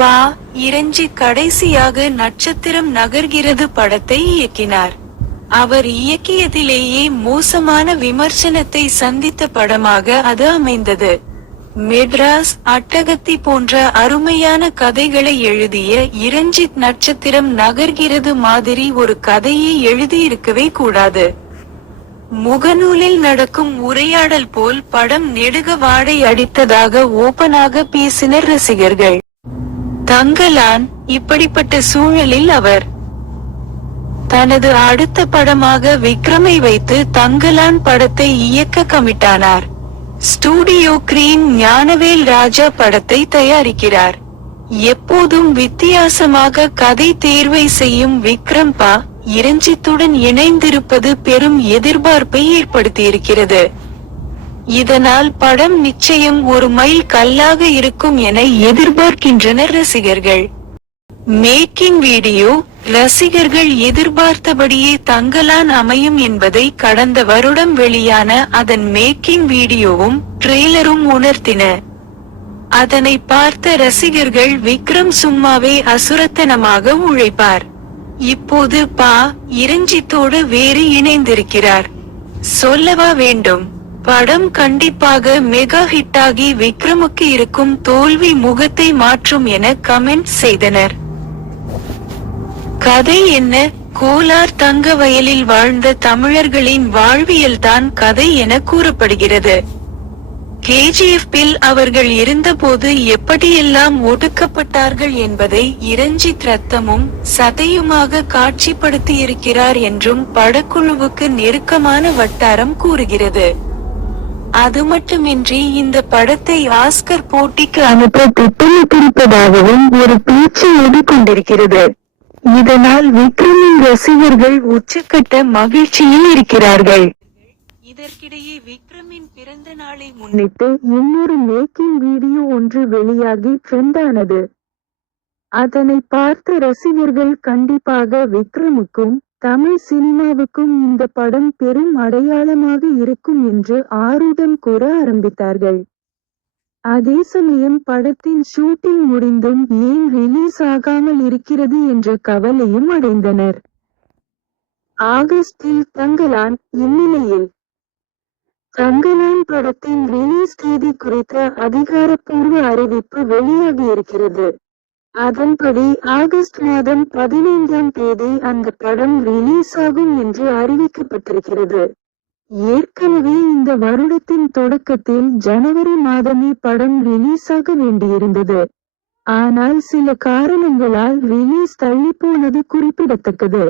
பா. இரஞ்சித் கடைசியாக நட்சத்திரம் நகர்கிறது படத்தை இயக்கினார். அவர் இயக்கியதிலேயே மோசமான விமர்சனத்தை சந்தித்த படமாக அது அமைந்தது. மெட்ராஸ் அட்டகத்தி போன்ற அருமையான கதைகளை எழுதிய இரஞ்சித் நட்சத்திரம் நகர்கிறது மாதிரி ஒரு கதையை எழுதியிருக்கவே கூடாது. முகநூலில் நடக்கும் உரையாடல் போல் படம் நெடுக வாடை அடித்ததாக ஓபனாக பேசினர் ரசிகர்கள். தங்கலான். இப்படிப்பட்ட சூழலில் அவர் தனது அடுத்த படமாக விக்ரமை வைத்து தங்கலான் படத்தை இயக்க கமிட்டானார். ஸ்டூடியோ கிரீன் ஞானவேல் ராஜா படத்தை தயாரிக்கிறார். எப்போதும் வித்தியாசமாக கதை தேர்வை செய்யும் விக்ரம் பா. இரஞ்சித்துடன் இணைந்திருப்பது பெரும் எதிர்பார்ப்பை ஏற்படுத்தியிருக்கிறது. இதனால் படம் நிச்சயம் ஒரு மைல் கல்லாக இருக்கும் என எதிர்பார்க்கின்றனர் ரசிகர்கள். Making video. ரசிகர்கள் எதிர்பார்த்தபடியே தங்கலான் அமையும் என்பதை கடந்த வருடம் வெளியான அதன் மேக்கிங் வீடியோவும் ட்ரெய்லரும் உணர்த்தின. அதனை பார்த்த ரசிகர்கள் விக்ரம் சும்மாவே அசுரத்தனமாக உழைப்பார். இப்போது பா. இரஞ்சித்தோடு வேறு இணைந்திருக்கிறார். சொல்லவா வேண்டும். படம் கண்டிப்பாக மெகா ஹிட்டாகி விக்ரமுக்கு இருக்கும் தோல்வி முகத்தை மாற்றும் என கமெண்ட் செய்தனர். கதை என்ன? கோலார் தங்க வயலில் வாழ்ந்த தமிழர்களின் வாழ்வியல்தான் கதை என கூறப்படுகிறது. கேஜிஎஃப்பில் அவர்கள் இருந்தபோது எப்படியெல்லாம் ஒடுக்கப்பட்டார்கள் என்பதை இரஞ்சித் ரத்தமும் சதையுமாக காட்சிப்படுத்தியிருக்கிறார் என்றும் படக்குழுவுக்கு நெருக்கமான வட்டாரம் கூறுகிறது. அது மட்டுமின்றி இந்த படத்தை ஆஸ்கர் போட்டிக்கு அனுப்ப திட்டமிட்டிருப்பதாகவும் ஒரு பேச்சு ஓடிக்கொண்டிருக்கிறது. இதனால் விக்ரமின் ரசிகர்கள் உச்சக்கட்ட மகிழ்ச்சியில் இருக்கிறார்கள். இதற்கிடையே விக்ரமின் பிறந்த நாளை முன்னிட்டு இன்னொரு மேக்கிங் வீடியோ ஒன்று வெளியாகி ட்ரெண்டானது. அதனை பார்த்த ரசிகர்கள் கண்டிப்பாக விக்ரமுக்கும் தமிழ் சினிமாவுக்கும் இந்த படம் பெரும் அடையாளமாக இருக்கும் என்று ஆரூடம் கூற ஆரம்பித்தார்கள். அதே சமயம் படத்தின் ஷூட்டிங் முடிந்தும் ஏன் ரிலீஸ் ஆகாமல் இருக்கிறது என்ற கவலையும் அடைந்தனர். ஆகஸ்டில் தங்கலான். இந்நிலையில் தங்கலான் படத்தின் ரிலீஸ் தேதி குறித்த அதிகாரப்பூர்வ அறிவிப்பு வெளியாகியிருக்கிறது. அதன்படி ஆகஸ்ட் மாதம் 15ஆம் தேதி அந்த படம் ரிலீஸ் ஆகும் என்று அறிவிக்கப்பட்டிருக்கிறது. ஏற்கனவே இந்த வருடத்தின் தொடக்கத்தில் ஜனவரி மாதமே படம் ரிலீஸ் ஆக வேண்டியிருந்தது. ஆனால் சில காரணங்களால் ரிலீஸ் தள்ளிப்போனது குறிப்பிடத்தக்கது.